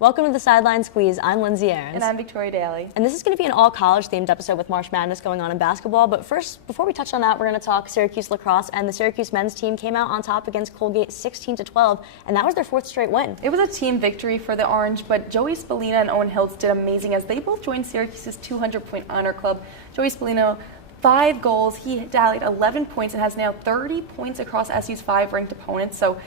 Welcome to the Sideline Squeeze. I'm Lindsay. And I'm Victoria Daly. And this is going to be an all-college themed episode with March Madness going on in basketball. But first, before we touch on that, we're going to talk Syracuse lacrosse. And the Syracuse men's team came out on top against Colgate 16-12, and that was their fourth straight win. It was a team victory for the Orange, but Joey Spallina and Owen Hiltz did amazing as they both joined Syracuse's 200-point honor club. Joey Spallina, 5 goals. He tallied 11 points and has now 30 points across SU's 5 ranked opponents. So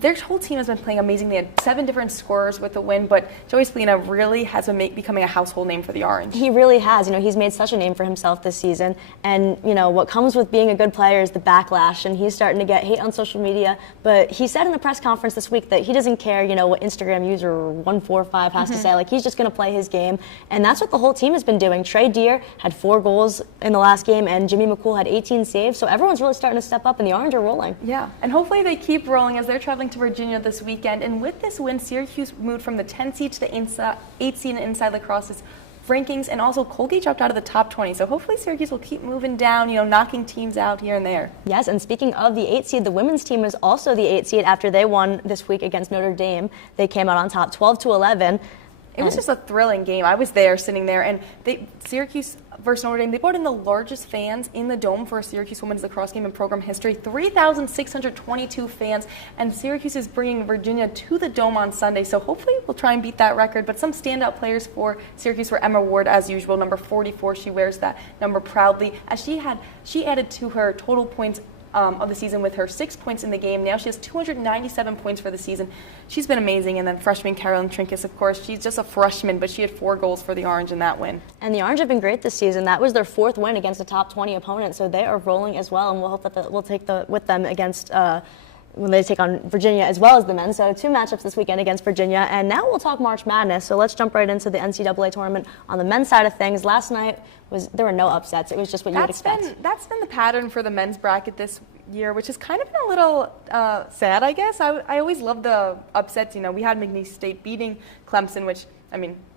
their whole team has been playing amazing. They had 7 different scorers with the win, but Joey Spallina really has been becoming a household name for the Orange. He really has. He's made such a name for himself this season. And, what comes with being a good player is the backlash, and he's starting to get hate on social media. But he said in a press conference this week that he doesn't care, what Instagram user 145 has to say. Like, he's just going to play his game. And that's what the whole team has been doing. Trey Deer had 4 goals in the last game, and Jimmy McCool had 18 saves. So everyone's really starting to step up, and the Orange are rolling. Yeah, and hopefully they keep rolling as they're traveling to Virginia this weekend. And with this win, Syracuse moved from the 10 seed to the 8 seed in Inside Lacrosse's rankings, and also Colgate dropped out of the top 20. So hopefully Syracuse will keep moving down, knocking teams out here and there. Yes, and speaking of the 8 seed, the women's team is also the 8 seed after they won this week against Notre Dame. They came out on top 12-11. It was just a thrilling game. I was there, sitting there, and Syracuse versus Notre Dame, they brought in the largest fans in the Dome for a Syracuse women's lacrosse game in program history, 3,622 fans, and Syracuse is bringing Virginia to the Dome on Sunday, so hopefully we'll try and beat that record. But some standout players for Syracuse were Emma Ward, as usual, number 44. She wears that number proudly, as she added to her total points of the season with her 6 points in the game. Now she has 297 points for the season. She's been amazing. And then freshman Carolyn Trinkus, of course, she's just a freshman, but she had 4 goals for the Orange in that win. And the Orange have been great this season. That was their 4th win against a top 20 opponent, so they are rolling as well, and we'll hope that we'll take with them against when they take on Virginia as well as the men. So 2 matchups this weekend against Virginia. And now we'll talk March Madness. So let's jump right into the NCAA tournament. On the men's side of things, last night there were no upsets. It was just what you would expect. That's been the pattern for the men's bracket this year, which has kind of been a little sad, I guess. I always love the upsets. We had McNeese State beating Clemson, which,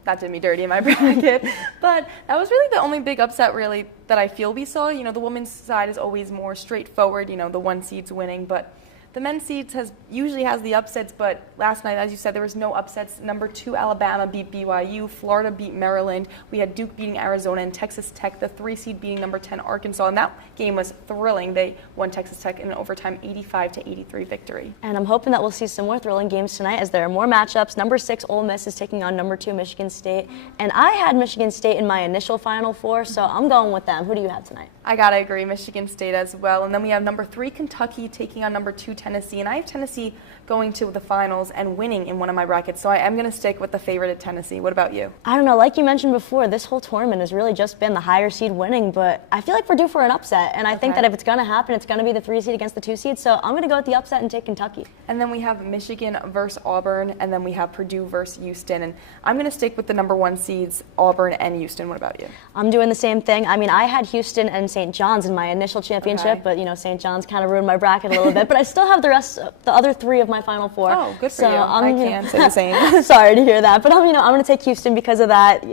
that did me dirty in my bracket. But that was really the only big upset, really, that I feel we saw. The women's side is always more straightforward, the 1 seeds winning. But the men's seeds usually has the upsets, but last night, as you said, there was no upsets. Number 2 Alabama beat BYU, Florida beat Maryland. We had Duke beating Arizona, and Texas Tech, the 3 seed, beating number 10 Arkansas. And that game was thrilling. They won Texas Tech in an overtime 85-83 victory. And I'm hoping that we'll see some more thrilling games tonight as there are more matchups. Number 6 Ole Miss is taking on number 2 Michigan State, and I had Michigan State in my initial Final Four, so I'm going with them. Who do you have tonight? I gotta agree, Michigan State as well. And then we have number 3 Kentucky taking on number 2 Tennessee, and I have Tennessee going to the finals and winning in one of my brackets, so I am going to stick with the favorite at Tennessee. What about you? I don't know. Like you mentioned before, this whole tournament has really just been the higher seed winning, but I feel like we're due for an upset, and I think that if it's going to happen, it's going to be the 3 seed against the 2 seed, so I'm going to go with the upset and take Kentucky. And then we have Michigan versus Auburn, and then we have Purdue versus Houston, and I'm going to stick with the number 1 seeds, Auburn and Houston. What about you? I'm doing the same thing. I had Houston and St. John's in my initial championship, but St. John's kind of ruined my bracket a little bit, but I still have the other 3 of my Final Four. Oh, good for you. I can't say the same. Sorry to hear that, but I'm going to take Houston because of that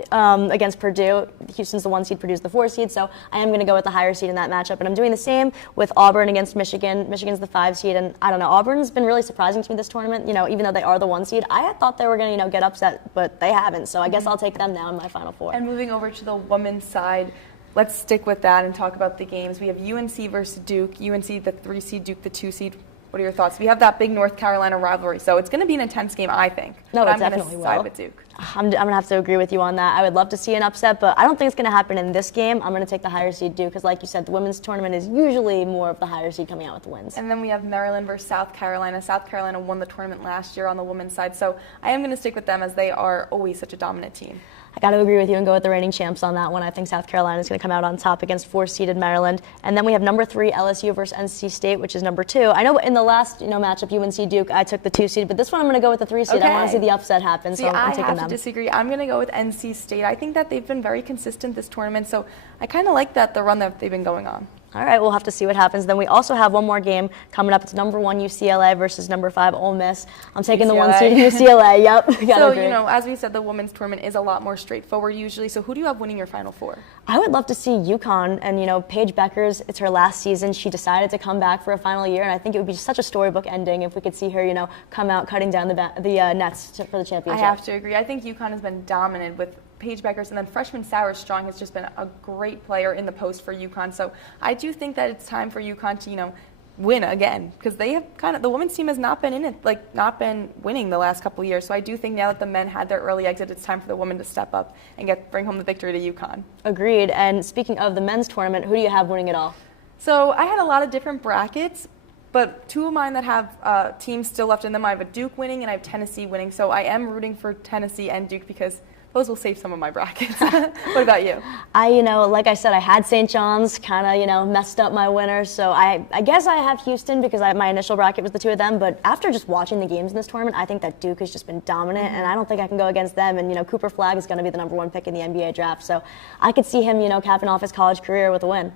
against Purdue. Houston's the 1 seed, Purdue's the 4 seed, so I am going to go with the higher seed in that matchup. And I'm doing the same with Auburn against Michigan. Michigan's the 5 seed, and I don't know. Auburn's been really surprising to me this tournament. Even though they are the 1 seed, I had thought they were going to get upset, but they haven't. So I guess I'll take them now in my Final Four. And moving over to the women's side, let's stick with that and talk about the games. We have UNC versus Duke. UNC, the 3 seed, Duke, the 2 seed. What are your thoughts? We have that big North Carolina rivalry, so it's going to be an intense game, I think. No, but it definitely will. I'm going to side with Duke. I'm going to have to agree with you on that. I would love to see an upset, but I don't think it's going to happen in this game. I'm going to take the higher seed Duke because, like you said, the women's tournament is usually more of the higher seed coming out with the wins. And then we have Maryland versus South Carolina. South Carolina won the tournament last year on the women's side, so I am going to stick with them as they are always such a dominant team. I got to agree with you and go with the reigning champs on that one. I think South Carolina is going to come out on top against 4-seeded Maryland. And then we have number 3 LSU versus NC State, which is number 2. I know in the last matchup UNC Duke, I took the 2 seed, but this one I'm going to go with the 3 seed. Okay. I want to see the upset happen, so I'm taking them. I have to disagree. I'm going to go with NC State. I think that they've been very consistent this tournament, so I kind of like the run that they've been going on. All right, we'll have to see what happens. Then we also have one more game coming up. It's number 1 UCLA versus number 5 Ole Miss. I'm taking the 1 seed UCLA. Yep. So, as we said, the women's tournament is a lot more straightforward usually. So who do you have winning your Final Four? I would love to see UConn, and Paige Beckers, it's her last season. She decided to come back for a final year, and I think it would be such a storybook ending if we could see her, come out cutting down the nets for the championship. I have to agree. I think UConn has been dominant with Paige Beckers, and then freshman Sarah Strong has just been a great player in the post for UConn. So I do think that it's time for UConn to, win again, because they have the women's team has not been in it, not been winning the last couple of years. So I do think now that the men had their early exit, it's time for the women to step up and bring home the victory to UConn. Agreed. And speaking of the men's tournament, who do you have winning it all? So I had a lot of different brackets, but two of mine that have teams still left in them, I have a Duke winning and I have Tennessee winning. So I am rooting for Tennessee and Duke because those will save some of my brackets. What about you? Like I said, I had St. John's, kind of, messed up my winner. So I guess I have Houston because my initial bracket was the two of them. But after just watching the games in this tournament, I think that Duke has just been dominant, and I don't think I can go against them. And, Cooper Flagg is going to be the number 1 pick in the NBA draft. So I could see him, capping off his college career with a win.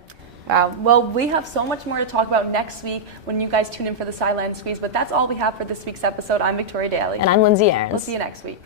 Wow. Well, we have so much more to talk about next week when you guys tune in for the Sideline Squeeze. But that's all we have for this week's episode. I'm Victoria Daly. And I'm Lindsay Aarons. We'll see you next week.